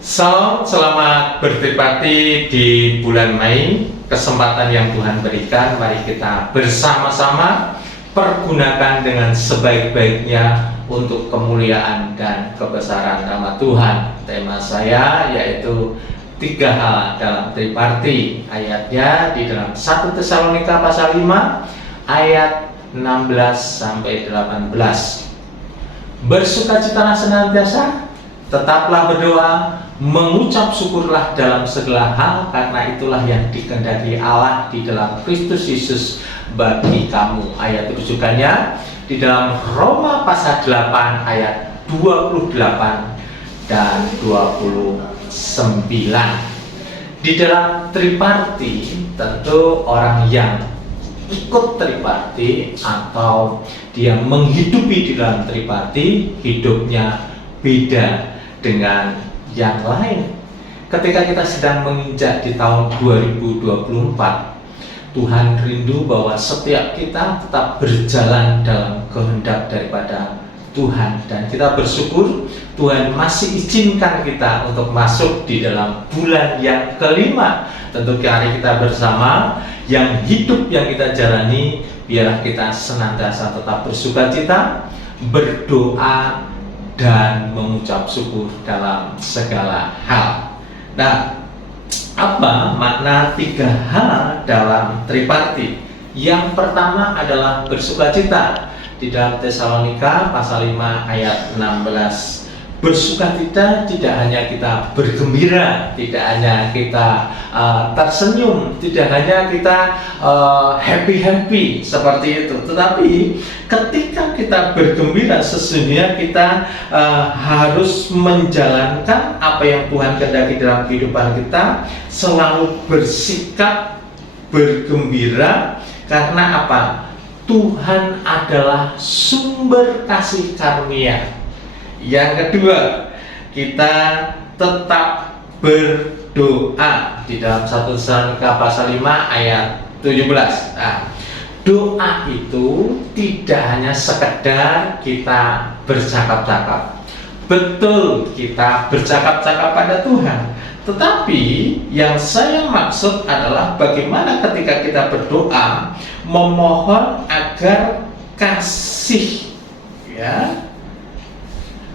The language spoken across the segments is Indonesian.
Salam, selamat bertripati di bulan Mei. Kesempatan yang Tuhan berikan, mari kita bersama-sama pergunakan dengan sebaik-baiknya untuk kemuliaan dan kebesaran nama Tuhan. Tema saya yaitu 3 hal dalam triparti. Ayatnya di dalam 1 Tesalonika pasal 5 ayat 16 sampai 18. Bersukacitalah senantiasa, tetaplah berdoa, mengucap syukurlah dalam segala hal, karena itulah yang dikehendaki Allah di dalam Kristus Yesus bagi kamu. Ayat rujukannya di dalam Roma pasal 8 ayat 28 dan 29. Di dalam triparti, tentu orang yang ikut triparti atau dia menghidupi di dalam triparti, hidupnya beda dengan yang lain. Ketika kita sedang menginjak di tahun 2024, Tuhan rindu bahwa setiap kita tetap berjalan dalam kehendak daripada Tuhan, dan kita bersyukur Tuhan masih izinkan kita untuk masuk di dalam bulan yang kelima. Tentu hari kita bersama yang hidup yang kita jalani, biarlah kita senantiasa tetap bersukacita, berdoa, dan mengucap syukur dalam segala hal. Nah, apa makna 3 hal dalam triparti? Yang pertama adalah bersukacita. Di dalam Tesalonika pasal 5 ayat 16. Bersukacita tidak hanya kita bergembira, tidak hanya kita tersenyum, tidak hanya kita happy seperti itu, tetapi ketika kita bergembira, sesungguhnya kita harus menjalankan apa yang Tuhan kehendaki dalam kehidupan kita, selalu bersikap bergembira. Karena apa? Tuhan adalah sumber kasih karunia. Yang kedua, kita tetap berdoa. Di dalam 1 Tesalonika pasal 5 ayat 17. Nah, doa itu tidak hanya sekedar kita bercakap-cakap. Betul, kita bercakap-cakap pada Tuhan, tetapi yang saya maksud adalah bagaimana ketika kita berdoa memohon agar kasih,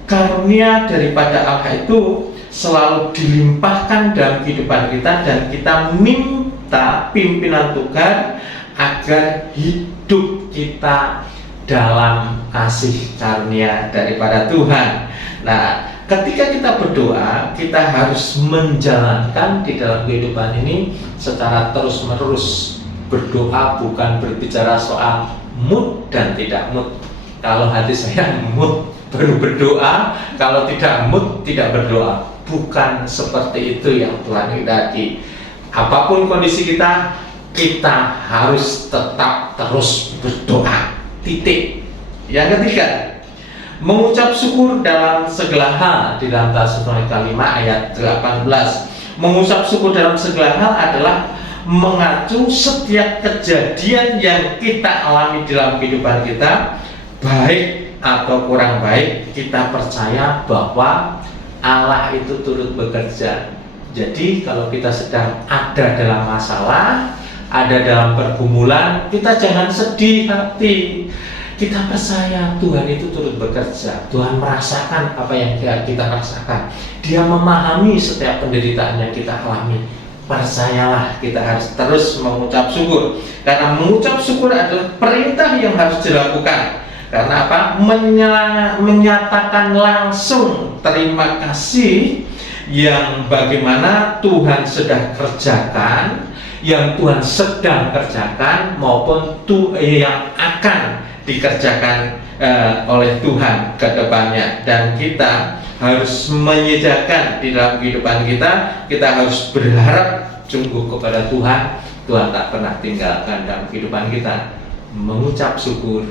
karunia daripada Allah itu selalu dilimpahkan dalam kehidupan kita, dan kita minta pimpinan Tuhan agar hidup kita dalam kasih karunia daripada Tuhan. Nah, ketika kita berdoa, kita harus menjalankan di dalam kehidupan ini secara terus-menerus. Berdoa bukan berbicara soal mood dan tidak mood. Kalau hati saya mood baru berdoa, kalau tidak mood tidak berdoa. Bukan seperti itu yang Tuhan kehendaki. Apapun kondisi kita, kita harus tetap terus berdoa. Titik. Yang ketiga, mengucap syukur dalam segala hal. Di dalam Tesalonika 5 ayat 18. Mengucap syukur dalam segala hal adalah mengacu setiap kejadian yang kita alami dalam kehidupan kita, baik atau kurang baik, kita percaya bahwa Allah itu turut bekerja. Jadi kalau kita sedang ada dalam masalah, ada dalam pergumulan, kita jangan sedih hati. Kita percaya Tuhan itu turut bekerja. Tuhan merasakan apa yang kita rasakan. Dia memahami setiap penderitaan yang kita alami. Percayalah, kita harus terus mengucap syukur. Karena mengucap syukur adalah perintah yang harus dilakukan. Karena apa? Menyatakan langsung terima kasih yang bagaimana Tuhan sudah kerjakan, yang Tuhan sedang kerjakan, maupun yang akan dikerjakan oleh Tuhan ke depannya. Dan kita harus menyediakan di dalam kehidupan kita harus berharap sungguh kepada Tuhan. Tuhan tak pernah tinggalkan dalam kehidupan kita. Mengucap syukur,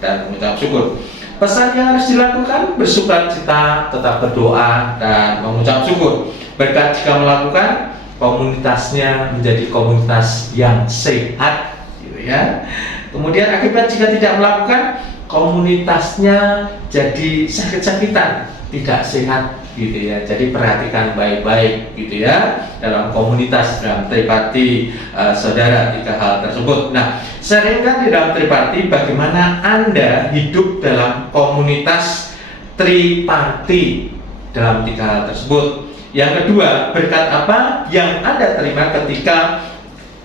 dan mengucap syukur. Pesan yang harus dilakukan: bersukacita, tetap berdoa, dan mengucap syukur. Berkat jika melakukan, komunitasnya menjadi komunitas yang sehat, gitu ya. Kemudian akibat jika tidak melakukan, komunitasnya jadi sakit-sakitan, tidak sehat, gitu ya. Jadi perhatikan baik-baik gitu ya dalam komunitas dalam Tripati saudara, 3 hal tersebut. Nah, sharingkan di dalam Tripati bagaimana Anda hidup dalam komunitas Tripati dalam 3 hal tersebut. Yang kedua, berkat apa yang Anda terima ketika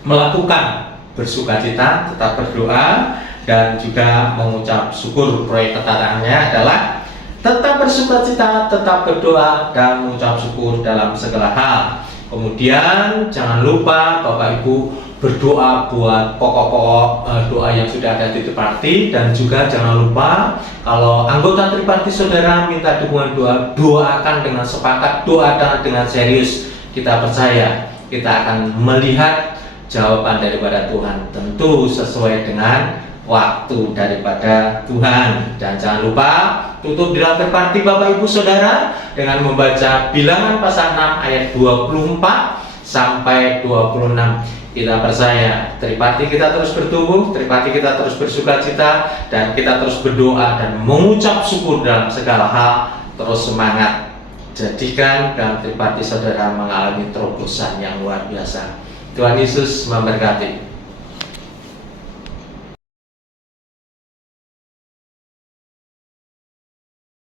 melakukan bersukacita, tetap berdoa, dan juga mengucap syukur. Proyek ketataannya adalah tetap bersukacita, tetap berdoa, dan mengucap syukur dalam segala hal. Kemudian jangan lupa Bapak Ibu berdoa buat pokok-pokok doa yang sudah ada di Tripati, dan juga jangan lupa kalau anggota Tripati saudara minta dukungan doa, doakan dengan sepakat, doakan dengan serius. Kita percaya kita akan melihat jawaban daripada Tuhan, tentu sesuai dengan waktu daripada Tuhan. Dan jangan lupa tutup di dalam Tripati Bapak Ibu Saudara dengan membaca Bilangan pasal 6 ayat 24 sampai 26. Kita percaya Tripati kita terus bertumbuh, Tripati kita terus bersukacita, dan kita terus berdoa dan mengucap syukur dalam segala hal. Terus semangat, jadikan dalam Tripati saudara mengalami terobosan yang luar biasa. Tuhan Yesus memberkati.